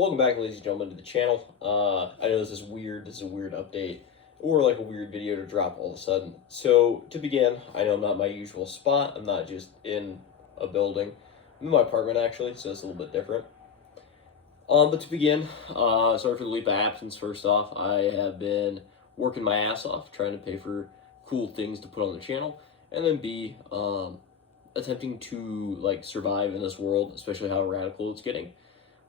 Welcome back, ladies and gentlemen, to the channel. I know this is weird. This is a weird update, or like a weird video to drop all of a sudden. So to begin, I know I'm not my usual spot. I'm not just in a building. I'm in my apartment actually, so it's a little bit different. But to begin, sorry for the leap of absence. First off, I have been working my ass off trying to pay for cool things to put on the channel, and then B, attempting to like survive in this world, especially how radical it's getting.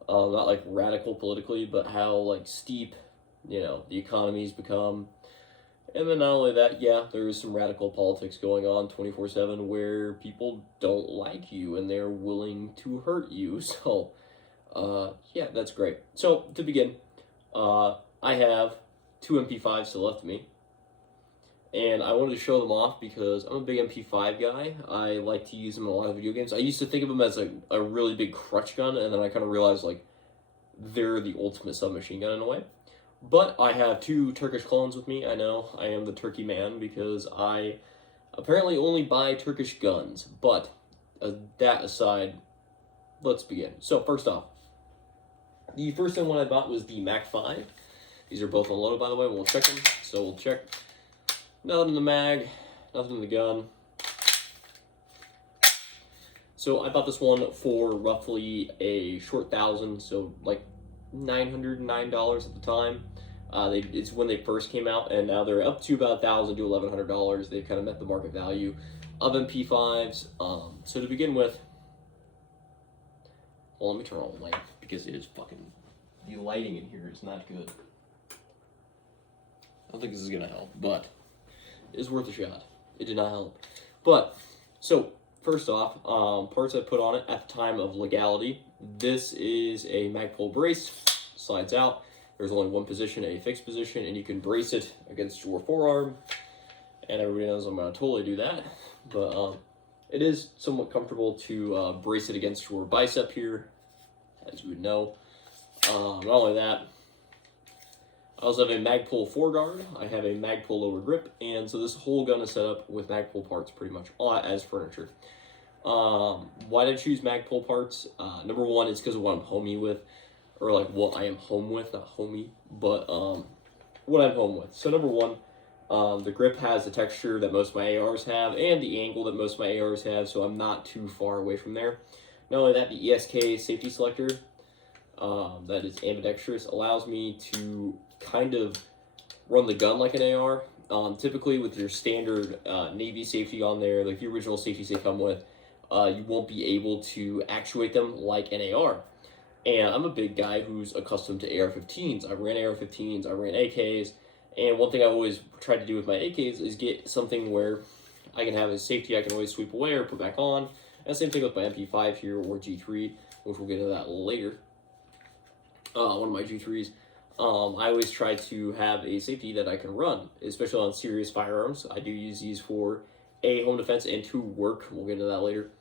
Not like radical politically, but how like steep, the economy's become. And then not only that, yeah, there is some radical politics going on 24/7 where people don't like you and they're willing to hurt you. So, yeah, that's great. So to begin, I have two MP5s still left of me. And I wanted to show them off because I'm a big MP5 guy. I like to use them in a lot of video games. I used to think of them as a really big crutch gun, and then I kind of realized, like, they're the ultimate submachine gun in a way. But I have two Turkish clones with me. I know I am the Turkey man because I apparently only buy Turkish guns. But that aside, let's begin. So first off, the first one I bought was the Mac 5. These are both unloaded, by the way. We'll check them. So we'll check. Nothing in the mag, nothing in the gun. So I bought this one for roughly a short thousand, so like $909 at the time. It's when they first came out, and now they're up to about $1,000 to $1,100. They've kind of met the market value of MP5s. So to begin with, well, let me turn on the light because it is fucking, the lighting in here is not good. I don't think this is gonna help, but is worth a shot. It did not help. But, so, first off, parts I put on it at the time of legality. This is a Magpul brace. Slides out. There's only one position, a fixed position, and you can brace it against your forearm. And everybody knows I'm going to totally do that. But it is somewhat comfortable to brace it against your bicep here, as you would know. Not only that, I also have a Magpul foreguard, I have a Magpul lower grip, and so this whole gun is set up with Magpul parts pretty much as furniture. Why did I choose Magpul parts? Number one, it's because of what I'm homey with, or like what I am home with, not homey, but what I'm home with. So number one, the grip has the texture that most of my ARs have, and the angle that most of my ARs have, so I'm not too far away from there. Not only that, the ESK safety selector, that is ambidextrous, allows me to kind of run the gun like an AR. Typically with your standard Navy safety on there, like the original safeties they come with, you won't be able to actuate them like an AR. And I'm a big guy who's accustomed to AR-15s. I ran AR-15s, I ran AKs, and one thing I always tried to do with my AKs is get something where I can have a safety I can always sweep away or put back on. And same thing with my MP5 here or G3, which we'll get to that later. One of my G3s. I always try to have a safety that I can run, especially on serious firearms. I do use these for A, home defense, and 2, work. We'll get into that later.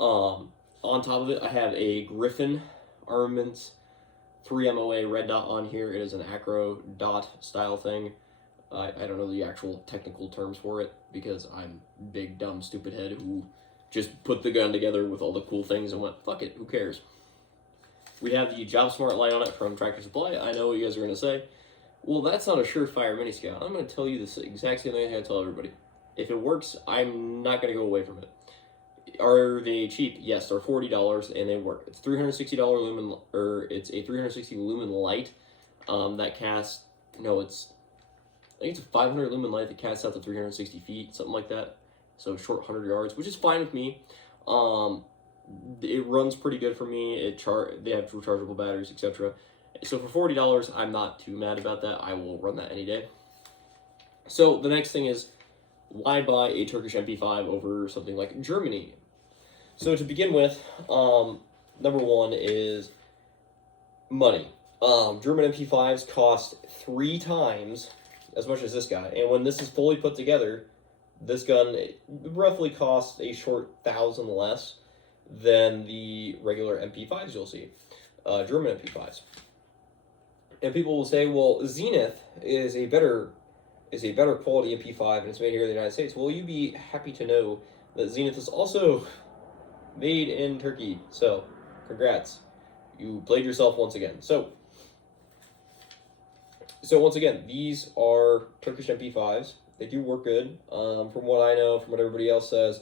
On top of it, I have a Griffin Armaments 3 MOA red dot on here. It is an acro dot style thing. I don't know the actual technical terms for it because I'm big, dumb, stupid head who just put the gun together with all the cool things and went, fuck it, who cares? We have the Job Smart light on it from Tractor Supply. I know what you guys are going to say. Well, that's not a surefire mini scout. I'm going to tell you the exact same thing I tell everybody. If it works, I'm not going to go away from it. Are they cheap? Yes, they're $40 and they work. It's $360 lumen, or it's a 360 lumen light that casts. No, I think it's a 500 lumen light that casts out to 360 feet, something like that. So short 100 yards, which is fine with me. It runs pretty good for me. They have rechargeable batteries, etc. So for $40, I'm not too mad about that. I will run that any day. So the next thing is, why buy a Turkish MP5 over something like Germany? So to begin with, number one is money. German MP5s cost 3 times as much as this guy, and when this is fully put together, this gun roughly costs a short $1,000 less than the regular MP5s you'll see, German MP5s. And people will say, well, Zenith is a better quality MP5 and it's made here in the United States. Well, you'd be happy to know that Zenith is also made in Turkey. So, congrats. You played yourself once again. So once again, these are Turkish MP5s. They do work good. From what I know, from what everybody else says,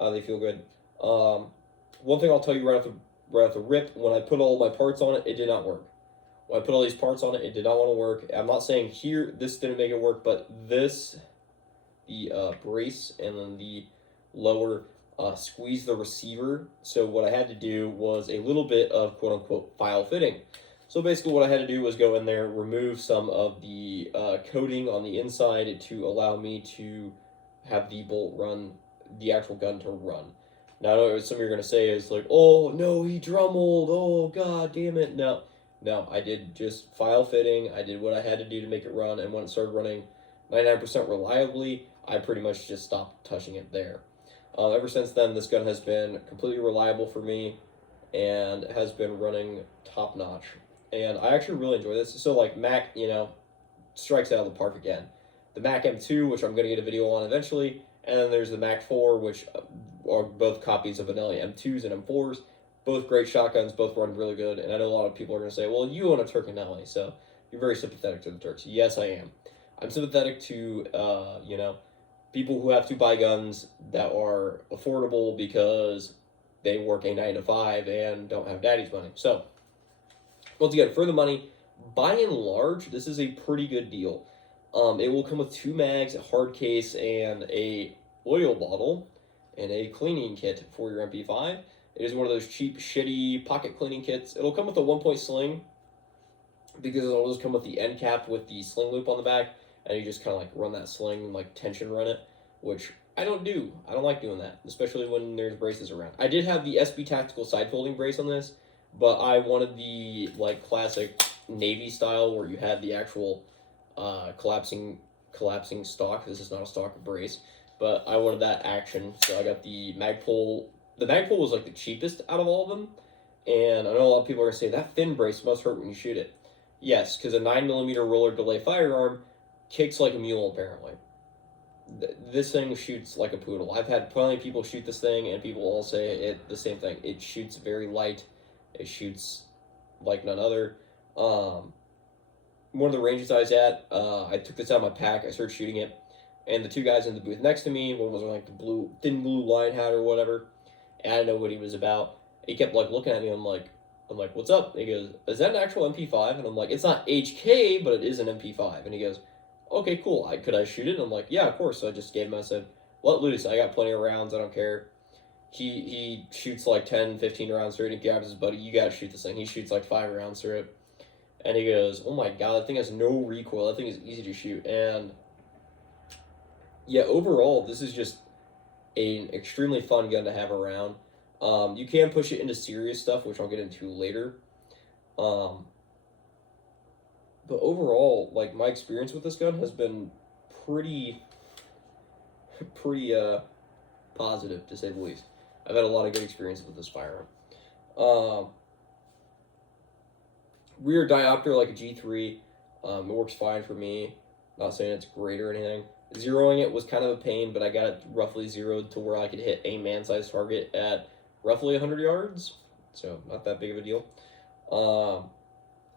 they feel good. One thing I'll tell you right off the rip, when I put all my parts on it, it did not work. When I put all these parts on it, it did not want to work. I'm not saying here, this didn't make it work, but this, the brace and then the lower squeeze the receiver. So what I had to do was a little bit of quote-unquote file fitting. So basically what I had to do was go in there, remove some of the coating on the inside to allow me to have the bolt run, the actual gun to run. Now I know what some of you are going to say is like, oh no, he drummeled, oh god damn it. No, I did just file fitting, I did what I had to do to make it run, and when it started running 99% reliably, I pretty much just stopped touching it there. Ever since then, this gun has been completely reliable for me and has been running top notch. And I actually really enjoy this. So like Mac, strikes out of the park again. The Mac M2, which I'm going to get a video on eventually, and then there's the Mac 4, which are both copies of Vanelli M2s and M4s. Both great shotguns, both run really good. And I know a lot of people are going to say, well, you own a Turk Vanelli, so you're very sympathetic to the Turks. Yes, I am. I'm sympathetic to, people who have to buy guns that are affordable because they work a 9 to 5 and don't have daddy's money. So, once again, for the money, by and large, this is a pretty good deal. It will come with 2 mags, a hard case, and a oil bottle, and a cleaning kit for your MP5. It is one of those cheap, shitty pocket cleaning kits. It'll come with a 1-point sling, because it'll just come with the end cap with the sling loop on the back, and you just kind of like run that sling and like tension run it, which I don't do. I don't like doing that, especially when there's braces around. I did have the SB Tactical side folding brace on this, but I wanted the like classic Navy style where you had the actual collapsing stock. This is not a stock brace, but I wanted that action, so I got the Magpul. The Magpul was like the cheapest out of all of them, and I know a lot of people are gonna say that thin brace must hurt when you shoot it. Yes, because a 9mm roller delay firearm kicks like a mule, apparently. This thing shoots like a poodle. I've had plenty of people shoot this thing, and people all say the same thing. It shoots very light. It shoots like none other. One of the ranges I was at, I took this out of my pack. I started shooting it, and the 2 guys in the booth next to me, one was wearing like the thin blue line hat or whatever, and I didn't know what he was about. He kept like looking at me. I'm like, what's up? And he goes, is that an actual MP5? And I'm like, it's not HK, but it is an MP5. And he goes, okay, cool. Could I shoot it? And I'm like, yeah, of course. So I just gave him, I said, let loose. I got plenty of rounds. I don't care. He shoots like 10, 15 rounds through it. And he grabs his buddy, you got to shoot this thing. He shoots like 5 rounds through it. And he goes, oh my god, that thing has no recoil. That thing is easy to shoot. And yeah, overall, this is just an extremely fun gun to have around. You can push it into serious stuff, which I'll get into later. But overall, like, my experience with this gun has been pretty positive, to say the least. I've had a lot of good experience with this firearm. Rear diopter like a G3. It works fine for me. Not saying it's great or anything. Zeroing it was kind of a pain, but I got it roughly zeroed to where I could hit a man-sized target at roughly 100 yards. So, not that big of a deal.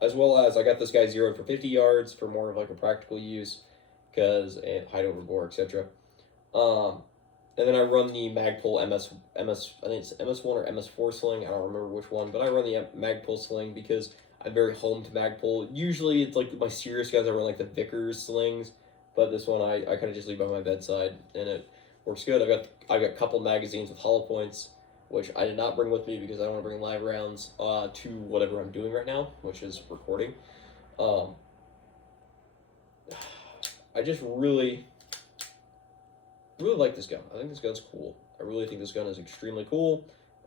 As well as I got this guy zeroed for 50 yards for more of like a practical use, because height over bore, etc. And then I run the Magpul MS, I think it's MS1 or MS4 sling. I don't remember which one, but I run the Magpul sling because I'm very home to Magpul. Usually it's like my serious guys, I run like the Vickers slings, but this one I kind of just leave by my bedside, and it works good. I got a couple magazines with hollow points, which I did not bring with me because I don't want to bring live rounds to whatever I'm doing right now, which is recording. I just really like this gun. I think this gun's cool. I really think this gun is extremely cool,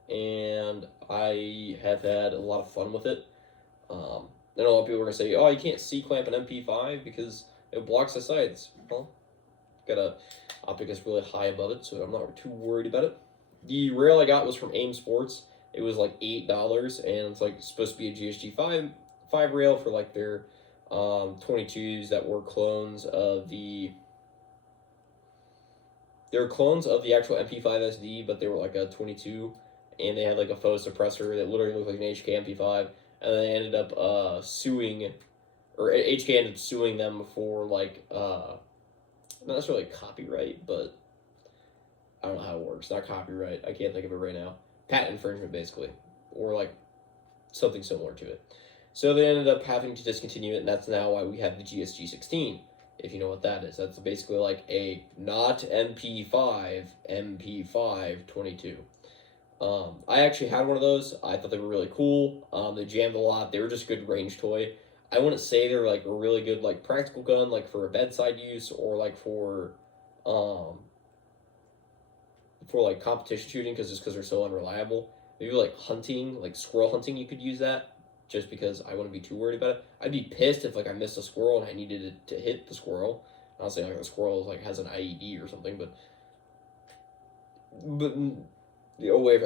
and I have had a lot of fun with it. I know a lot of people are going to say, oh, you can't C-clamp an MP5 because it blocks the sights. Well, got a optic that's really high above it, so I'm not too worried about it. The rail I got was from AIM Sports. It was like $8, and it's like supposed to be a GSG 5 rail for like their 22s that were clones of the... They were clones of the actual MP5 SD, but they were like a 22, and they had like a faux suppressor that literally looked like an HK MP5. and they ended up suing, or HK ended up suing them for like not necessarily copyright, but I don't know how it works. Not copyright. I can't think of it right now. Patent infringement, basically, or like something similar to it. So they ended up having to discontinue it, and that's now why we have the GSG16. If you know what that is, that's basically like a not MP5 MP5 22. I actually had one of those. I thought they were really cool. They jammed a lot. They were just a good range toy. I wouldn't say they're like a really good like practical gun, like for a bedside use or like for like competition shooting, because they're so unreliable. Maybe like hunting, like squirrel hunting, you could use that. Just because I wouldn't be too worried about it. I'd be pissed if like I missed a squirrel and I needed it to hit the squirrel. Not saying like the squirrel like has an IED or something, but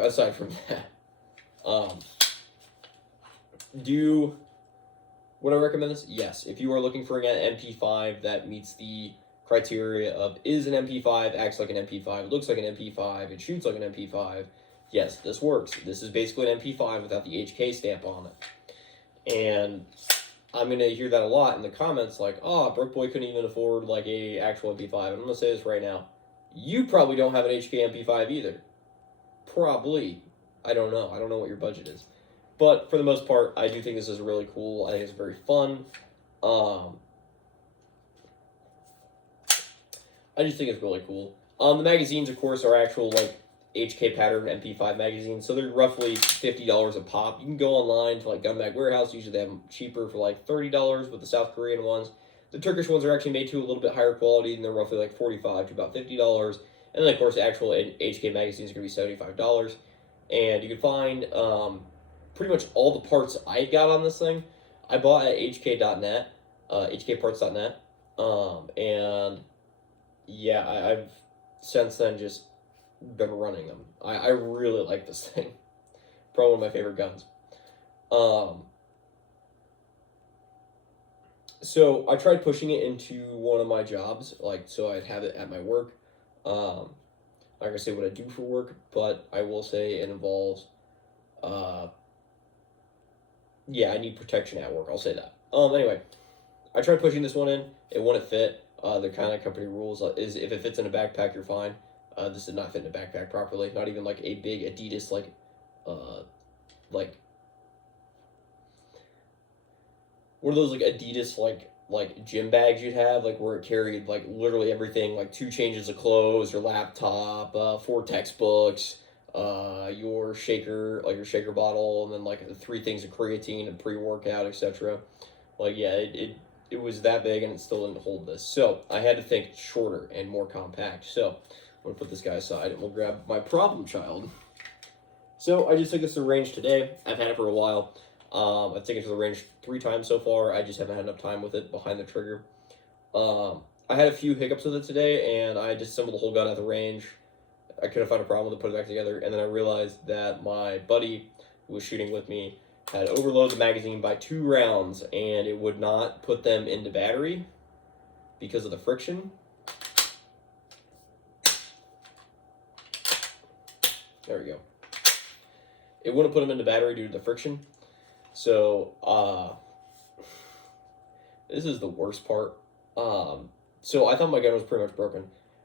aside from that, would I recommend this? Yes. If you are looking for an MP5 that meets the criteria of is an MP5, acts like an MP5, looks like an MP5, it shoots like an MP5, yes, this works. This is basically an MP5 without the HK stamp on it. And I'm going to hear that a lot in the comments, like, oh, Broke Boy couldn't even afford, like, a actual MP5. And I'm going to say this right now. You probably don't have an HK MP5 either. Probably. I don't know. I don't know what your budget is. But for the most part, I do think this is really cool. I think it's very fun. I just think it's really cool. The magazines, of course, are actual, like, HK pattern MP5 magazines, so they're roughly $50 a pop. You can go online to like Gun Mag Warehouse. Usually they have them cheaper for like $30 with the South Korean ones. The Turkish ones are actually made to a little bit higher quality, and they're roughly like $45 to about $50. And then of course the actual HK magazines are going to be $75. And you can find pretty much all the parts I got on this thing. I bought at hk.net, hkparts.net, and yeah, I've since then just been running them. I really like this thing. Probably one of my favorite guns. So I tried pushing it into one of my jobs, like so I'd have it at my work. I'm not gonna say what I do for work, but I will say it involves yeah, I need protection at work. I'll say that. Anyway, I tried pushing this one in. It wouldn't fit. The kind of company rules is if it fits in a backpack, you're fine. This did not fit in a backpack properly. Not even like a big Adidas like what are those like Adidas like gym bags you'd have, like where it carried like literally everything, like 2 changes of clothes, your laptop, 4 textbooks, your shaker bottle, and then like 3 things of creatine and pre-workout, etc. Like yeah, it was that big and it still didn't hold this. So I had to think shorter and more compact. So I'm gonna put this guy aside and we'll grab my problem child. So I just took this to the range today. I've had it for a while. I've taken it to the range 3 times so far. I just haven't had enough time with it behind the trigger. I had a few hiccups with it today, and I disassembled the whole gun at the range. I couldn't find a problem with it, put it back together, and then I realized that my buddy who was shooting with me had overloaded the magazine by 2 rounds, and it would not put them into battery because of the friction. There we go. It wouldn't put them into battery due to the friction. So, this is the worst part. So I thought my gun was pretty much broken.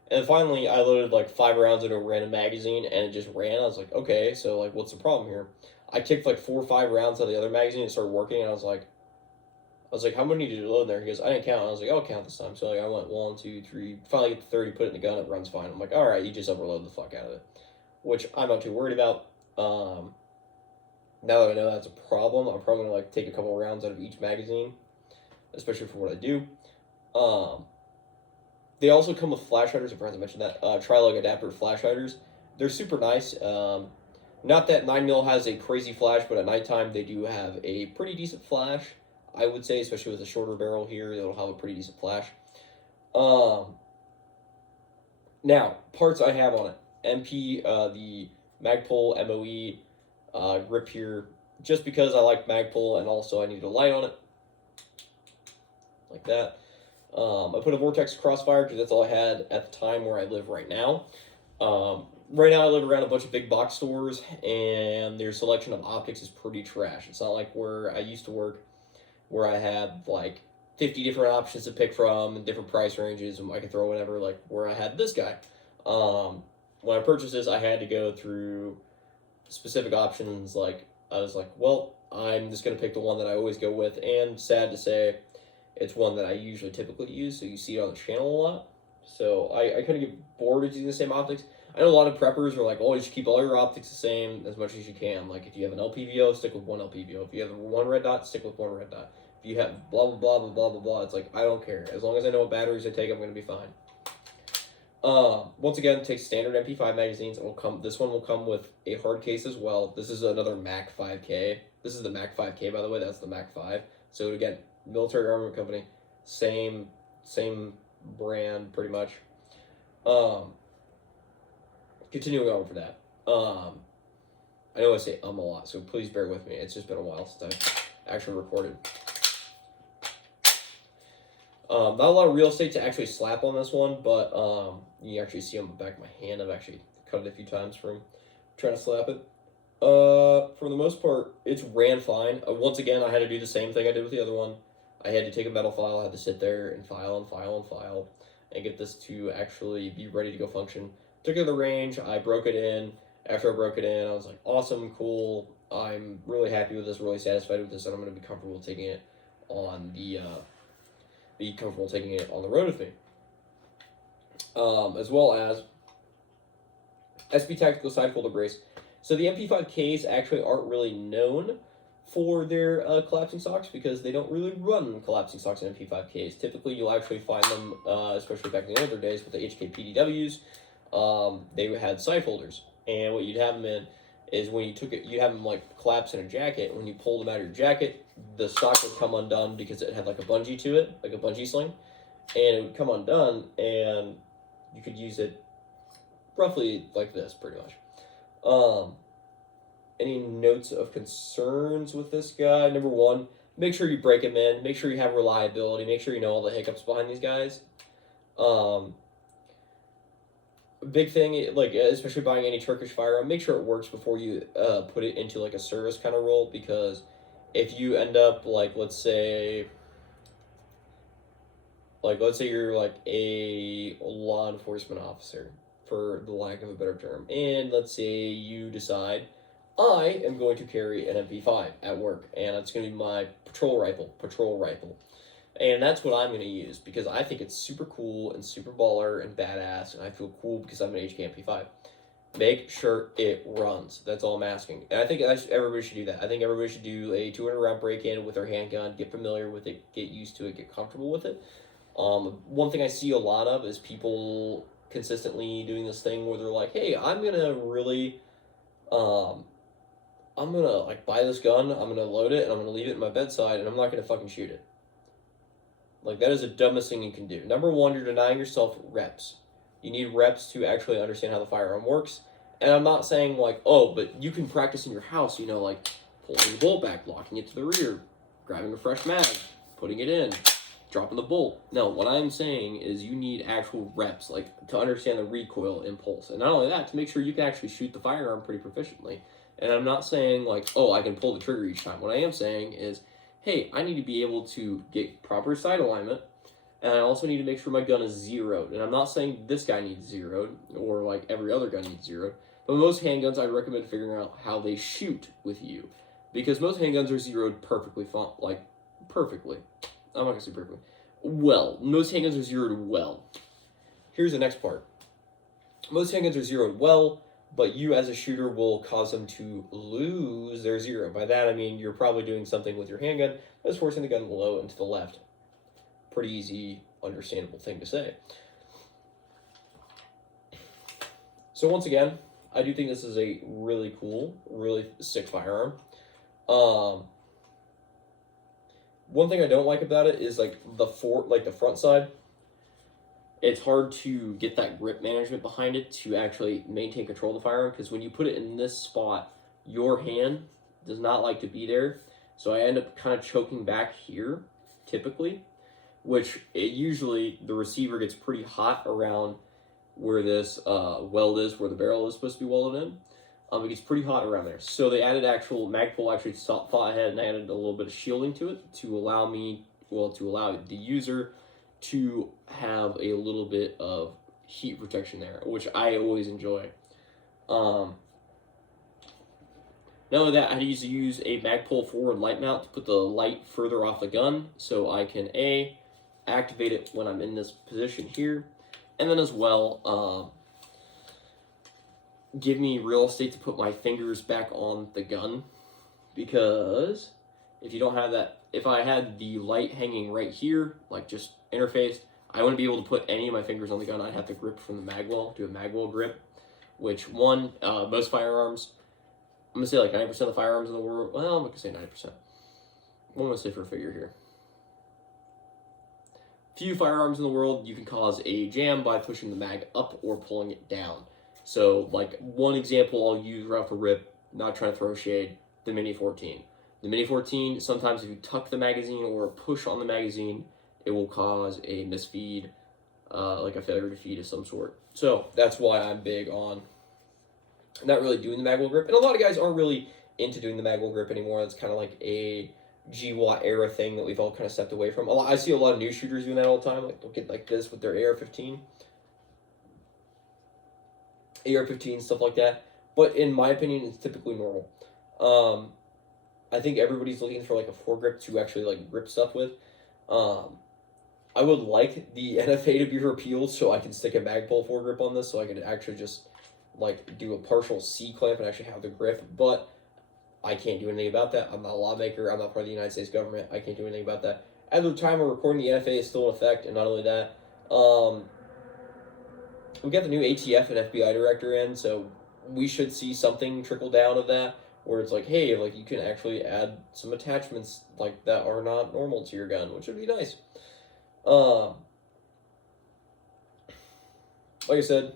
And finally, I loaded like 5 rounds into a random magazine, and it just ran. I was like, okay, so like, what's the problem here? I kicked like 4 or 5 rounds out of the other magazine and started working, and I was like, how many did you load in there? He goes, I didn't count. And I was like, I'll count this time. So like, I went 1, 2, 3, finally get to 30, put it in the gun, it runs fine. I'm like, all right, you just overloaded the fuck out of it, which I'm not too worried about. Now that I know that's a problem, I'm probably gonna like take a couple rounds out of each magazine, especially for what I do. They also come with flash hiders. I forgot to mention that. Tri-lug adapter flash hiders. They're super nice. Not that 9mm has a crazy flash, but at nighttime they do have a pretty decent flash. I would say, especially with a shorter barrel here, it'll have a pretty decent flash. Now, parts I have on it. MP, the Magpul MOE grip here, just because I like Magpul and also I need a light on it. Like that. I put a Vortex Crossfire because that's all I had at the time where I live right now. right now I live around a bunch of big box stores, and their selection of optics is pretty trash. It's not like where I used to work, where I had like 50 different options to pick from and different price ranges, and I could throw whatever, like where I had this guy. When I purchased this, I had to go through specific options. Like, I was like, well, I'm just going to pick the one that I always go with, and sad to say, it's one that I usually typically use, so you see it on the channel a lot. So I kind of get bored of using the same optics. I know a lot of preppers are like, oh, you should keep all your optics the same as much as you can. Like, if you have an LPVO, stick with one LPVO. If you have one red dot, stick with one red dot. If you have blah, blah, blah, blah, blah, blah, blah, it's like, I don't care. As long as I know what batteries I take, I'm going to be fine. Once again, take standard MP5 magazines. It will come. This one will come with a hard case as well. This is another Mac 5K. This is the Mac 5K, by the way. That's the Mac 5. So again, military armament company, same brand pretty much. Continuing on for that. I know I say a lot, so please bear with me. It's just been a while since I've actually recorded. Not a lot of real estate to actually slap on this one, but you actually see on the back of my hand. I've actually cut it a few times from trying to slap it. For the most part, it's ran fine. Once again, I had to do the same thing I did with the other one. I had to take a metal file, I had to sit there and file and file and file and get this to actually be ready to go function. Took it to the range, I broke it in. After I broke it in, I was like, awesome, cool. I'm really happy with this, really satisfied with this, and I'm going to be comfortable taking it on the road with me. As well as SB Tactical Side Folder Brace. So the MP5Ks actually aren't really known for their collapsing socks because they don't really run collapsing socks in MP5Ks. Typically, you'll actually find them, especially back in the older days with the HK PDWs, they had side folders. And what you'd have them in is when you took it, you'd have them like collapse in a jacket. When you pulled them out of your jacket, the sock would come undone because it had like a bungee to it, like a bungee sling. And it would come undone, and you could use it roughly like this, pretty much. Any notes of concerns with this guy? Number one, make sure you break him in. Make sure you have reliability. Make sure you know all the hiccups behind these guys. Big thing, like especially buying any Turkish firearm, make sure it works before you put it into like a service kind of role, because if you end up like let's say you're like a law enforcement officer, for the lack of a better term, and let's say you decide, I am going to carry an MP5 at work, and it's going to be my patrol rifle. And that's what I'm going to use, because I think it's super cool and super baller and badass, and I feel cool because I'm an HK-MP5. Make sure it runs. That's all I'm asking. And I think everybody should do that. I think everybody should do a 200-round break-in with their handgun, get familiar with it, get used to it, get comfortable with it. One thing I see a lot of is people consistently doing this thing where they're like, hey, I'm going to really... I'm going to like buy this gun, I'm going to load it, and I'm going to leave it in my bedside, and I'm not going to fucking shoot it. Like, that is the dumbest thing you can do. Number one, you're denying yourself reps. You need reps to actually understand how the firearm works. And I'm not saying, like, oh, but you can practice in your house, you know, like, pulling the bolt back, locking it to the rear, grabbing a fresh mag, putting it in, dropping the bolt. No, what I'm saying is you need actual reps, like, to understand the recoil impulse. And not only that, to make sure you can actually shoot the firearm pretty proficiently. And I'm not saying, like, oh, I can pull the trigger each time. What I am saying is, hey, I need to be able to get proper sight alignment, and I also need to make sure my gun is zeroed. And I'm not saying this guy needs zeroed, or like every other gun needs zeroed, but most handguns, I recommend figuring out how they shoot with you, because most handguns are zeroed perfectly, perfectly. I'm not going to say perfectly. Well, most handguns are zeroed well. Here's the next part. Most handguns are zeroed well, but you as a shooter will cause them to lose their zero. By that, I mean you're probably doing something with your handgun that's forcing the gun low and to the left. Pretty easy, understandable thing to say. So once again, I do think this is a really cool, really sick firearm. One thing I don't like about it is like the front side. It's hard to get that grip management behind it to actually maintain control of the firearm, because when you put it in this spot, your hand does not like to be there. So I end up kind of choking back here, typically, which usually the receiver gets pretty hot around where this weld is, where the barrel is supposed to be welded in. It gets pretty hot around there. So they added Magpul actually thought ahead and added a little bit of shielding to it to allow the user to have a little bit of heat protection there, which I always enjoy. Not only that, I used to use a Magpul forward light mount to put the light further off the gun so I can activate it when I'm in this position here, and then as well give me real estate to put my fingers back on the gun, because if you don't have that, if I had the light hanging right here, like just interfaced, I wouldn't be able to put any of my fingers on the gun. I'd have to grip from the magwell, do a magwell grip, which most firearms, I'm going to say like 90% of the firearms in the world, well, I'm going to say 90%. What am I going to say for a figure here? Few firearms in the world, you can cause a jam by pushing the mag up or pulling it down. So, like, one example I'll use right off the rip, not trying to throw shade, the Mini 14. The Mini 14, sometimes if you tuck the magazine or push on the magazine, it will cause a misfeed, like a failure to feed of some sort. So, that's why I'm big on not really doing the magwell grip. And a lot of guys aren't really into doing the magwell grip anymore. It's kind of like a GWAT era thing that we've all kind of stepped away from. I see a lot of new shooters doing that all the time. Like, they'll get like this with their AR-15, stuff like that. But in my opinion, it's typically normal. I think everybody's looking for like a foregrip to actually like grip stuff with. I would like the NFA to be repealed so I can stick a Magpul foregrip on this, so I could actually just like do a partial C clamp and actually have the grip. But I can't do anything about that. I'm not a lawmaker. I'm not part of the United States government. I can't do anything about that. At the time of recording, the NFA is still in effect, and not only that, we got the new ATF and FBI director in, so we should see something trickle down of that, where it's like, hey, like you can actually add some attachments like that are not normal to your gun, which would be nice. Like I said,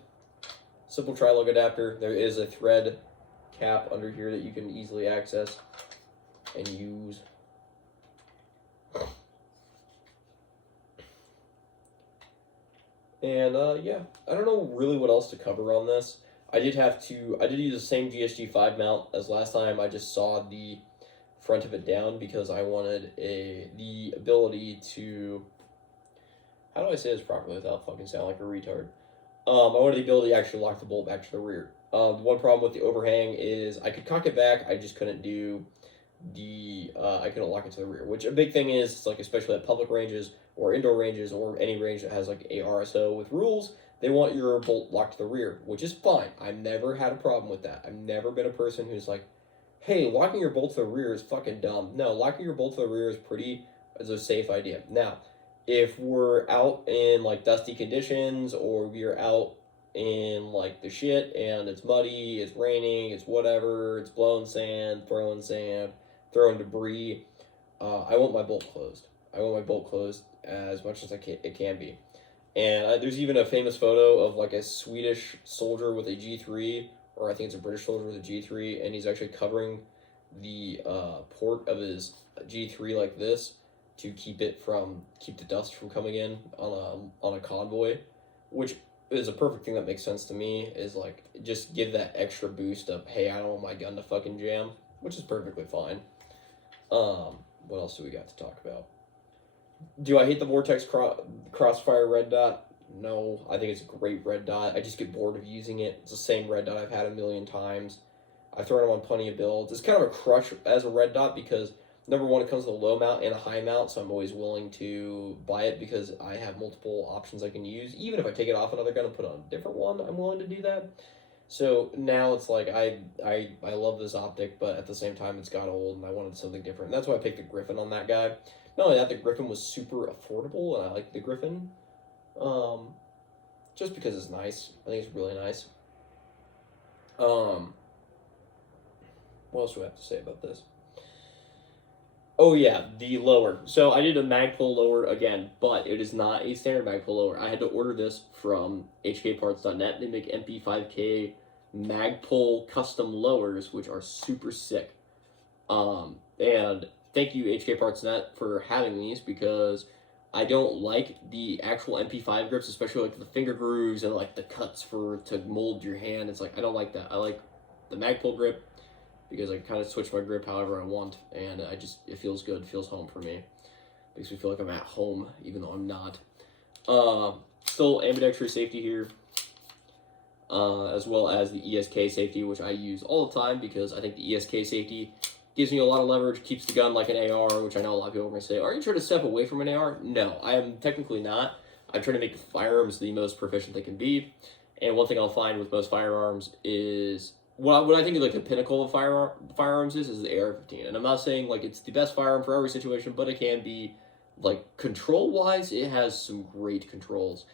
simple tri-lug adapter. There is a thread cap under here that you can easily access and use. And yeah, I don't know really what else to cover on this. I did use the same GSG5 mount as last time. I just sawed the front of it down because I wanted the ability to, how do I say this properly without fucking sound like a retard? I wanted the ability to actually lock the bolt back to the rear. The one problem with the overhang is I could cock it back, I just couldn't do I couldn't lock it to the rear, which a big thing is, it's like, especially at public ranges or indoor ranges or any range that has like a RSO with rules, they want your bolt locked to the rear, which is fine. I've never had a problem with that. I've never been a person who's like, hey, locking your bolt to the rear is fucking dumb. No, locking your bolt to the rear is a safe idea. Now, if we're out in like dusty conditions, or we're out in like the shit and it's muddy, it's raining, it's whatever, it's blowing sand, throwing debris, I want my bolt closed. I want my bolt closed as much as it can be. And there's even a famous photo of like a Swedish soldier with a G3, or I think it's a British soldier with a G3, and he's actually covering the port of his G3 like this to keep the dust from coming in on a convoy, which is a perfect thing that makes sense to me. Is like, just give that extra boost of, hey, I don't want my gun to fucking jam, which is perfectly fine. What else do we got to talk about? Do I hate the Vortex Crossfire red dot? No, I think it's a great red dot. I just get bored of using it. It's the same red dot I've had a million times. I've thrown them on plenty of builds. It's kind of a crush as a red dot because, number one, it comes with a low mount and a high mount, so I'm always willing to buy it because I have multiple options I can use. Even if I take it off another gun and put on a different one, I'm willing to do that. So now it's like, I love this optic, but at the same time it's got old and I wanted something different. And that's why I picked the Griffin on that guy. Not only that, the Griffin was super affordable, and I like the Griffin. Just because it's nice. I think it's really nice. What else do I have to say about this? Oh yeah, the lower. So I did a Magpul lower again, but it is not a standard Magpul lower. I had to order this from hkparts.net. They make MP5K Magpul custom lowers, which are super sick. And thank you HKParts.net for having these, because I don't like the actual MP5 grips, especially like the finger grooves and like the cuts to mold your hand. It's like I don't like that. I like the Magpul grip because I kind of switch my grip however I want, and it feels good, it feels home for me. Makes me feel like I'm at home, even though I'm not. Still ambidextrous safety here, as well as the ESK safety, which I use all the time because I think the ESK safety gives me a lot of leverage, keeps the gun like an AR, which I know a lot of people are going to say, are you trying to step away from an AR? No, I am technically not. I'm trying to make the firearms the most proficient they can be. And one thing I'll find with most firearms is, what I think is like the pinnacle of firearms is the AR-15. And I'm not saying like it's the best firearm for every situation, but it can be, like, control-wise, it has some great controls.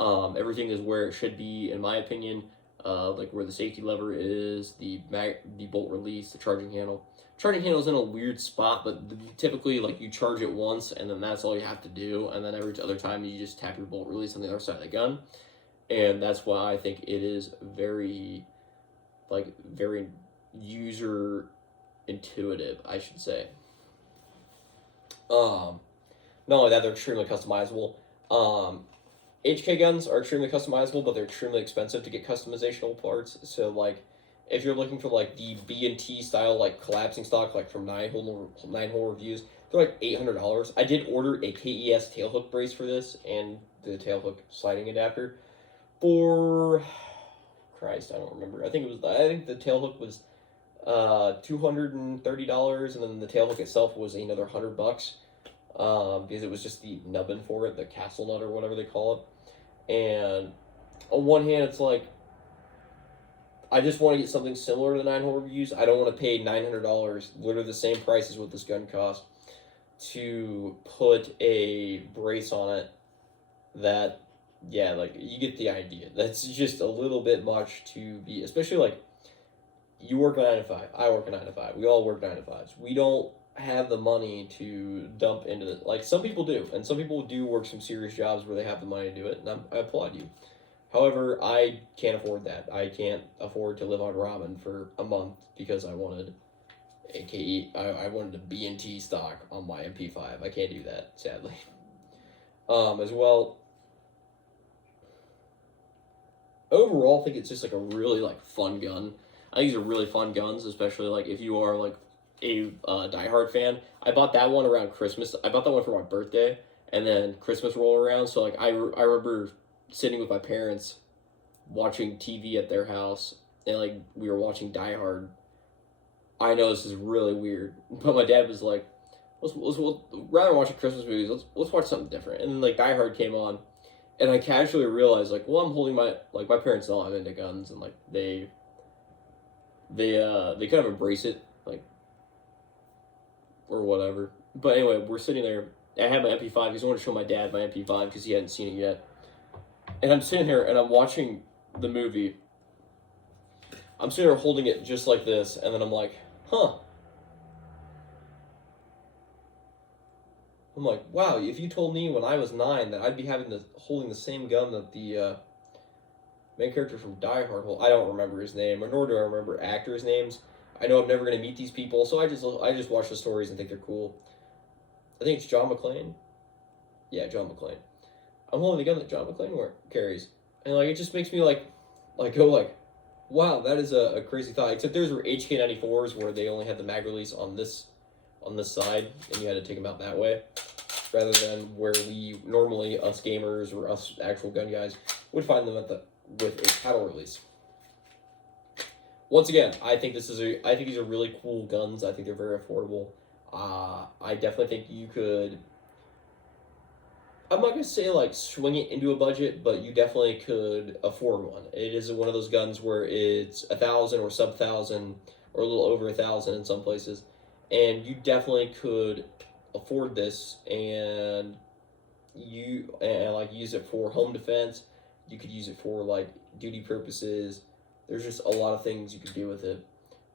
Everything is where it should be, in my opinion. Like where the safety lever is, the bolt release, the charging handle. Charging handle is in a weird spot, but typically, like, you charge it once, and then that's all you have to do, and then every other time you just tap your bolt release on the other side of the gun. And that's why I think it is very user intuitive, I should say. Not only that, they're extremely customizable. HK guns are extremely customizable, but they're extremely expensive to get customizational parts. So, like, if you're looking for, like, the B&T style, like, collapsing stock, like, from 9-hole reviews, they're like $800. I did order a KES tailhook brace for this, and the tailhook sliding adapter for, Christ, I don't remember. I think the tailhook was $230, and then the tailhook itself was another $100, because it was just the nubbin for it, the castle nut or whatever they call it. And on one hand, it's like, I just want to get something similar to the 9-hole reviews. I don't want to pay $900, literally the same price as what this gun cost, to put a brace on it that, yeah, like, you get the idea. That's just a little bit much to be, especially, like, you work a 9 to 5. I work a 9 to 5. We all work 9 to 5s. We don't have the money to dump into it. Like, some people do, and some people do work some serious jobs where they have the money to do it, and I applaud you. However, I can't afford that. I can't afford to live on ramen for a month because I wanted I wanted a B&T stock on my MP5. I can't do that, sadly. As well, overall, I think it's just like a really, like, fun gun. I think these are really fun guns, especially, like, if you are, like, a diehard fan. I bought that one around Christmas. I bought that one for my birthday, and then Christmas rolled around, so, like, I remember sitting with my parents watching TV at their house, and, like, we were watching Die Hard. I know this is really weird, but my dad was like, let's rather than watching Christmas movies, let's watch something different. And then, like, Die Hard came on, and I casually realized, like, well, I'm holding my parents know I'm into guns, and, like, they kind of embrace it, like, or whatever. But anyway, we're sitting there. I had my MP5 because I wanted to show my dad my MP5 because he hadn't seen it yet. And I'm sitting here and I'm watching the movie. I'm sitting there holding it just like this, and then I'm like, huh. I'm like, wow, if you told me when I was 9 that I'd be holding the same gun that the main character from Die Hard hold. I don't remember his name, or nor do I remember actors' names. I know I'm never going to meet these people, so I just watch the stories and think they're cool. I think it's John McClane. Yeah, John McClane. I'm holding the gun that John McClane carries, and, like, it just makes me go like, wow, that is a crazy thought. Except those were HK94s where they only had the mag release on this side, and you had to take them out that way, rather than where we normally, us gamers or us actual gun guys, would find them with a paddle release. Once again, I think these are really cool guns. I think they're very affordable. I definitely think you could, I'm not going to say, like, swing it into a budget, but you definitely could afford one. It is one of those guns where it's 1,000 or sub 1,000 or a little over 1,000 in some places, and you definitely could afford this and use it for home defense. You could use it for, like, duty purposes. There's just a lot of things you could do with it.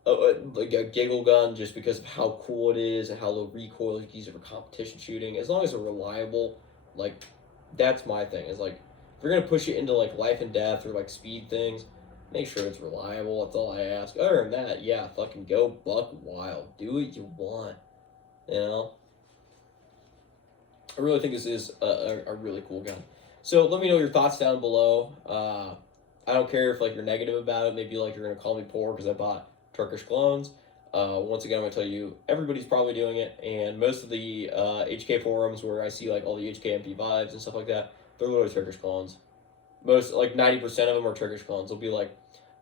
Like a giggle gun, just because of how cool it is and how low recoil. You can use it for competition shooting, as long as it's reliable. Like, that's my thing. Is, like, if you're gonna push it into, like, life and death or, like, speed things, make sure it's reliable. That's all I ask. Other than that, yeah, fucking go buck wild. Do what you want, you know. I really think this is a really cool gun. So let me know your thoughts down below. I don't care if like you're negative about it. Maybe like you're gonna call me poor because I bought Turkish clones. Once again, I'm gonna tell you everybody's probably doing it, and most of the HK forums where I see like all the HK MP5s and stuff like that, they're literally Turkish clones. Most like 90% of them are Turkish clones. They'll be like,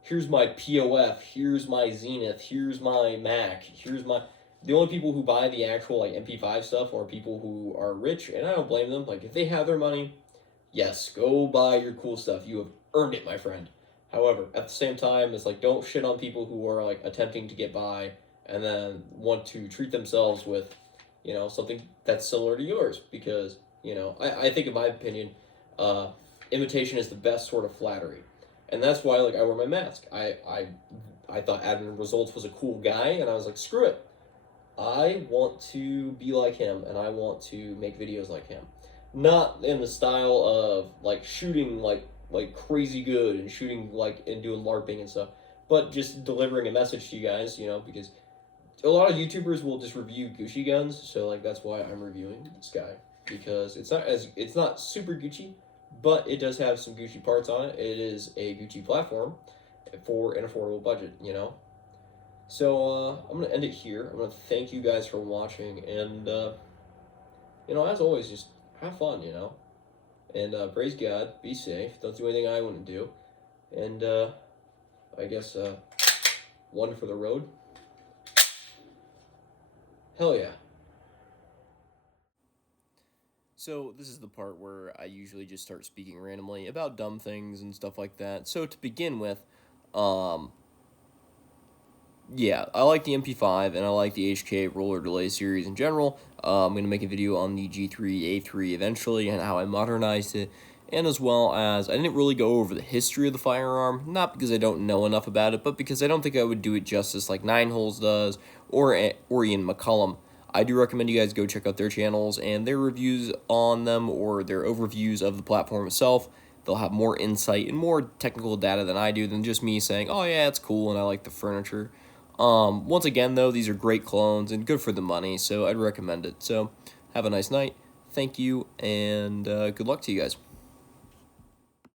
here's my POF, here's my Zenith, here's my Mac, here's my. The only people who buy the actual like MP5 stuff are people who are rich, and I don't blame them. Like if they have their money, yes, go buy your cool stuff. You have earned it, my friend. However, at the same time, it's like don't shit on people who are like attempting to get by and then want to treat themselves with, something that's similar to yours. Because, I think in my opinion, imitation is the best sort of flattery. And that's why like I wear my mask. I thought Admin Results was a cool guy, and I was like, screw it. I want to be like him, and I want to make videos like him. Not in the style of like shooting like crazy good and shooting like and doing LARPing and stuff, but just delivering a message to you guys, because a lot of YouTubers will just review Gucci guns, so like that's why I'm reviewing this guy, because it's not super Gucci, but it does have some Gucci parts on it. It is a Gucci platform for an affordable budget. So I'm gonna end it here. I'm gonna thank you guys for watching, and as always, just have fun, and praise God, be safe, don't do anything I wouldn't do, and I guess one for the road. Hell yeah. So this is the part where I usually just start speaking randomly about dumb things and stuff like that. So to begin with, yeah, I like the MP5 and I like the HK roller delay series in general. I'm going to make a video on the G3A3 eventually and how I modernized it, and as well as I didn't really go over the history of the firearm, not because I don't know enough about it, but because I don't think I would do it justice like Nine Holes does or Ian McCullum. I do recommend you guys go check out their channels and their reviews on them or their overviews of the platform itself. They'll have more insight and more technical data than I do than just me saying, oh yeah, it's cool and I like the furniture. Once again, though, these are great clones and good for the money, so I'd recommend it. So, have a nice night. Thank you, and good luck to you guys.